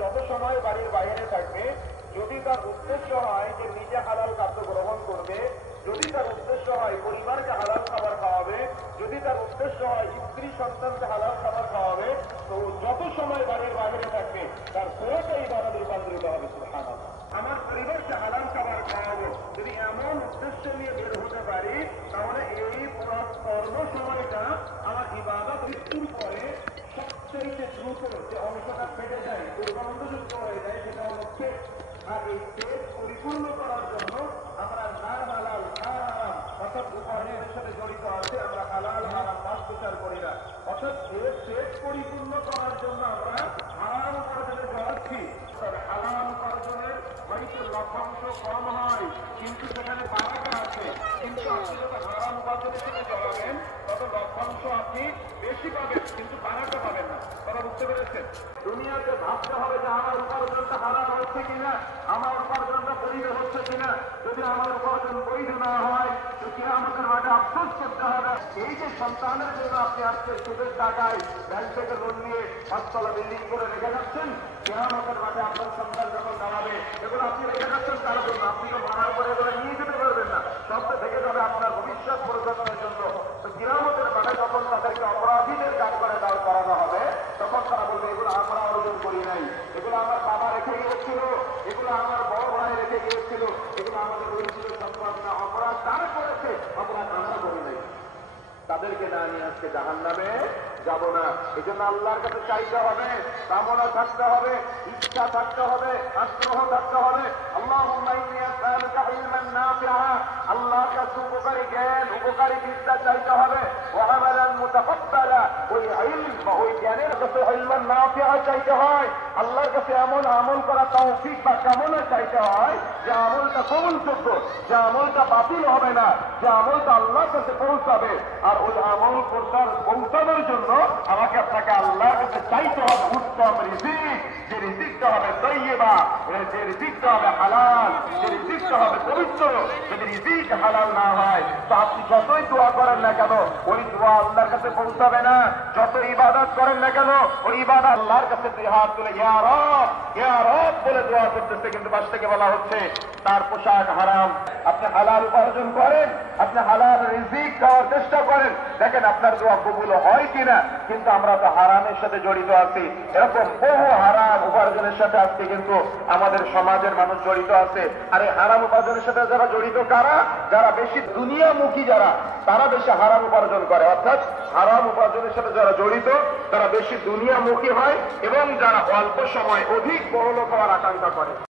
যত সময় বাড়ির বাইরে থাকবে, যদি তার উদ্দেশ্য হয় যে নিজে হালাল খাদ্য গ্রহণ করবে, যদি তার উদ্দেশ্য হয় পরিবারকে হালাল খাবার খাওয়াবে, যদি তার উদ্দেশ্য হয় স্ত্রী সন্তানকে হালাল খাবার খাওয়াবে, তো যত সময় বাড়ির বাইরে থাকবে তার পুরোটা ইবাদতে রূপান্তরিত হবে। সুবহানাল্লাহ। আমার পরিবারকে হালাল খাবার খাওয়াবো, যদি এমন উদ্দেশ্য নিয়ে বের হতে পারি, তাহলে এই পুরো কর্ম সময়টা আমার ইবাদত মৃত্যুর পরে সবচেয়ে দ্রুত যে অংশটা ফেটে যায়, দুর্গন্ধযুক্ত হয়ে যায়, সেটা হলো পেট। আর এই পেট পরিপূর্ণ করার জন্য আমরা না হালাল না হারাম অর্থাৎ উপার্জনের সাথে জড়িত আছে, আমরা হালাল হারাম মাস বিচার করি না। অর্থাৎ পেট পরিপূর্ণ করার জন্য আমরা হারাম উপার্জনে জড়াচ্ছি। হালাল উপার্জনের হয়তো লভ্যাংশ কম হয়, কিন্তু সেখানে বারাকা আছে। কিন্তু আপনি যত হারাম উপার্জনের সাথে জড়াবেন, তত লভ্যাংশ আপনি বেশি পাবেন, কিন্তু বারাকা পাবেন না। তারা বুঝতে পেরেছেন? দুনিয়াতে ভাবতে হবে যে আমার উপার্জনটা হালাল হচ্ছে কিনা, আমার উপার্জনটা বৈধ হচ্ছে কিনা। যদি আমার উপার্জন বৈধ না হয়, তো কিয়ামতের মাঠে আফসোস করতে হবে। এই যে সন্তানের জন্য আপনি আজকে সুদের টাকায় ব্যাংক থেকে লোন নিয়ে 5 তলা বিল্ডিং করে রেখে যাচ্ছেন, কিয়ামতের মাঠে আপনার সন্তান যখন দাঁড়াবে, এগুলো আপনি রেখে যাচ্ছেন তার জন্য, আপনি তো মারার পরে এগুলো নিয়ে যেতে পারবেন না, সবটা থেকে যাবে আপনার ভবিষ্যৎ প্রজন্মের জন্য। তো কিয়ামতের মাঠে যখন তাদেরকে অপরাধীদের কাজ করে দাঁড় করানো হবে, তখন তারা বলবে এগুলো আমরা অর্জন করি নাই, এগুলো আমার বাবা রেখে গিয়েছিল, এগুলো আমার বড় ভাই রেখে গিয়েছিল, এগুলো আমাদের পরিচিত সম্পদ না, অপরাধ তারা করেছে, অপরাধ আমরা করি নাই। তাদেরকে না নিয়ে আজকে জাহান্নামে যাব না। এই জন্য আল্লাহর কাছে চাইতে হবে, কামনা থাকতে হবে, ইচ্ছা থাকতে হবে, আগ্রহ থাকতে হবে। আল্লাহুম্মা ইন্নী আসআলুকা ইলমান নাফিআ, আল্লাহর কাছে উপকারী জ্ঞান, উপকারী বিদ্যা চাইতে হবে। ওয়া আমালান মুতাকাব্বালা, ওই ইলম, ওই জ্ঞানের কাছে ইলমান নাফিআ চাইতে হয়। আল্লাহর কাছে এমন আমল করা তৌফিক বা কামনা চাইতে হয় যে আমলটা কবুলযোগ্য, যে আমলটা বাতিল হবে না, যে আমলটা আল্লাহর কাছে পৌঁছাবে। আর ওই আমল পৌঁছানোর জন্য আমাকে আপনাকে আল্লাহর কাছে চাইতে হবে উত্তম রিজিক, যে রিজিকটা হবে তৈয়বা, যে রিজিকটা হবে হালাল, যে রিজিকটা হবে পবিত্র। যদি রিজিক হালাল না হয়, তো আপনি যতই দোয়া করেন না কেন, ওই দোয়া আল্লাহর কাছে পৌঁছাবে না। যত ইবাদত করেন না কেন, ওই ইবাদত আল্লাহর কাছে দুই হাত তুলে ইয়া রব বলে দোয়া করতেছে, কিন্তু পাশ থেকে বলা হচ্ছে তার পোশাক হারাম। আপনি হালাল উপার্জন করেন, আপনি হালাল রিজিক খাওয়ার চেষ্টা করেন, দেখেন আপনার দোয়া কবুল হয় কিনা। কিন্তু আমরা তো হারামের সাথে জড়িত আছি। এরকম বহু হারাম উপার্জনের সাথে আজকে কিন্তু আমাদের সমাজের মানুষ জড়িত আছে। আর এই হারাম উপার্জনের সাথে যারা জড়িত, কারা? যারা বেশি দুনিয়ামুখী, যারা তারা বেশি হারাম উপার্জন করে। অর্থাৎ হারাম উপার্জনের সাথে যারা জড়িত, তারা বেশি দুনিয়ামুখী হয় এবং যারা অল্প সময় অধিক বড়লোক হওয়ার আকাঙ্ক্ষা করে।